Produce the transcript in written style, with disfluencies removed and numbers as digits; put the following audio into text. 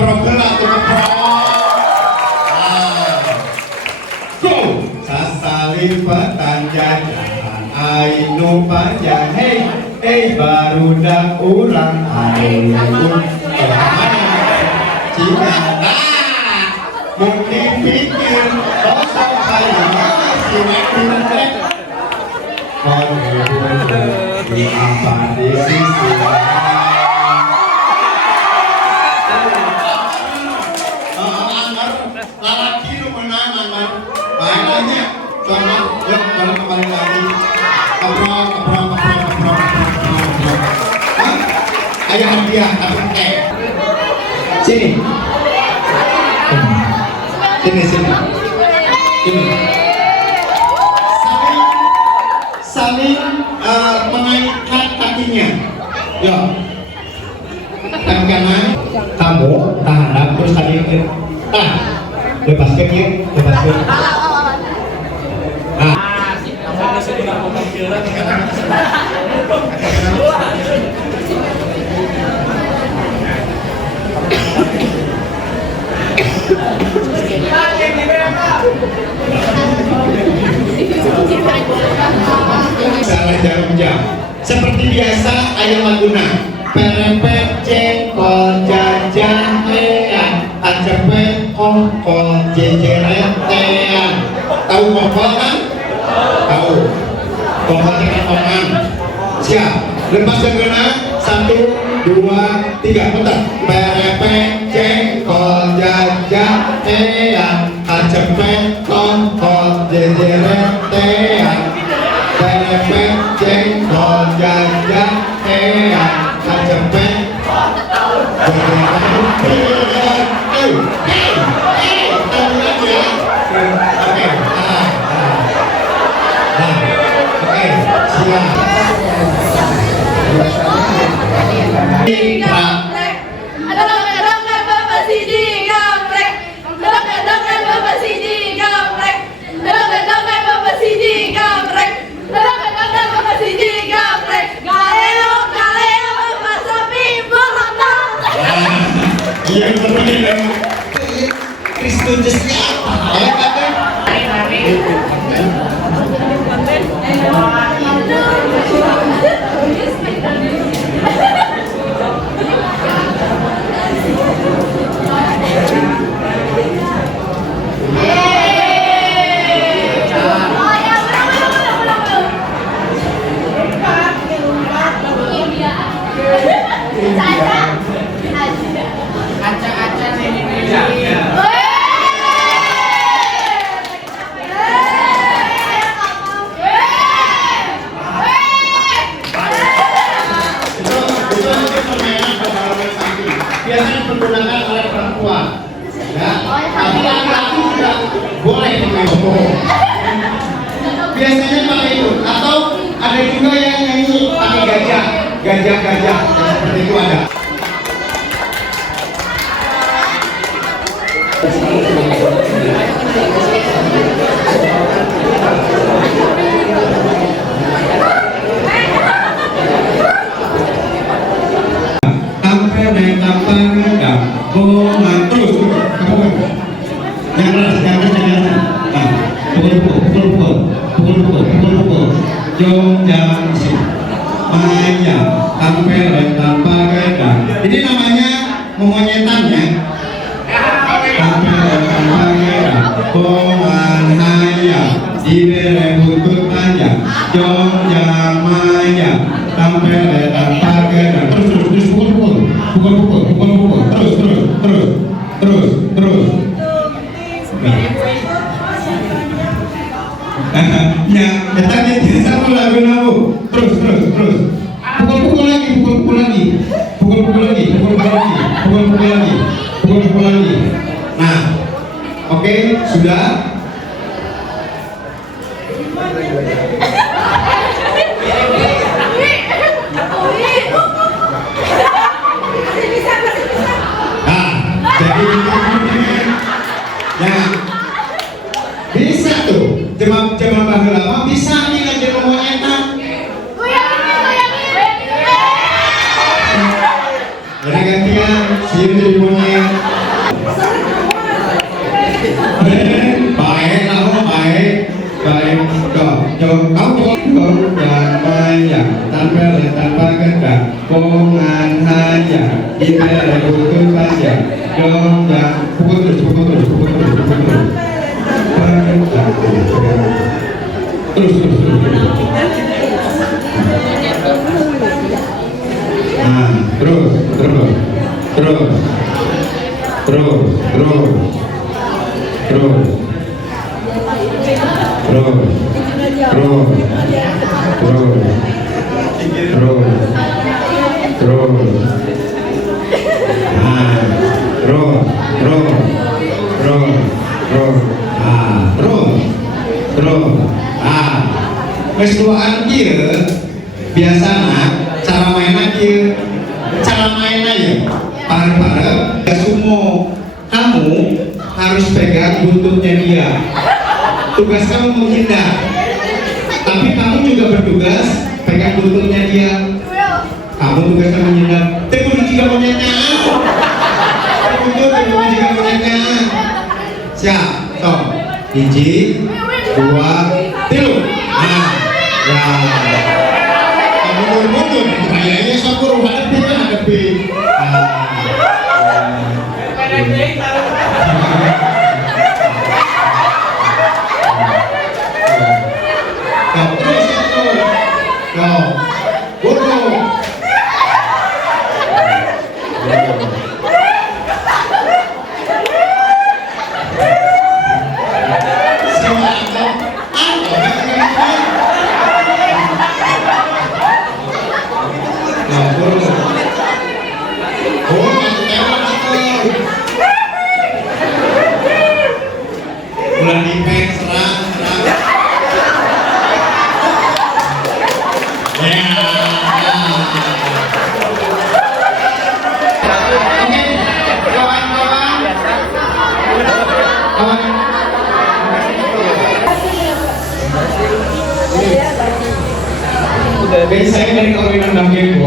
keprok go sasali petanjajan ainu panjang hey barudak ulang ainu jika mungkin pikir kosong kaya sinek di apa di sisi lalaki lu menang Amar mainannya sama yuk kalau kembali lagi keprok ayah hadiah tapi sini saling mengaitkan kakinya ya tangan kanan kamu tahan terus tadi lepaskan ya lepaskan salah jarum jam seperti biasa ayam laguna perempet cengkol jajanan acepet kongkol jejeretean tahu kongkol kan? Tahu kongkol ceketongan siap lepas segera 1, 2, 3 putar perempet cengkol jajanan acepet kongkol jejeretean perempet cengkol jajanan acepet yang berbeda Kristus siapa? Biasanya menggunakan oleh perempuan, ya. Tapi laki-laki juga boleh pakai bohong. Biasanya pakai itu, atau ada juga yang nyanyi pakai gajah, seperti itu ada. Ini namanya monyetan ya. Pomanaya dibere buntut panjang jongjang maya tampere tanpa gerak terus pukul terus ya tadi tidak satu lagu namu terus pukul lagi nah oke, sudah jadi ya bisa tuh jemaah baheula bisa nih ngajar monyetan jadi gantian sih jadi monyet Kamu yang banyak tanpa tanpa gerak, kongan hanya kita butuh saja. Dong yang pukul terus. Terus. Nah, terus. Wes duaan kieu biasana cara mainna kieu. Cara mainnya ya pare-pare sumo, kamu harus pegang buntutnya dia. Tugas kamu menghindar, tapi kamu juga bertugas pegang buntutnya dia. Kamu tugasnya menghindar. Tekudu jika monyetnya, buntut tekudu jika monyetnya. Siap, sok. 1, 2, 3. Mundur, kayaknya sabur hadapi. Bulan dipek serang. Ya. Oke, kawan-kawan. Saya dari kawinan Damgen.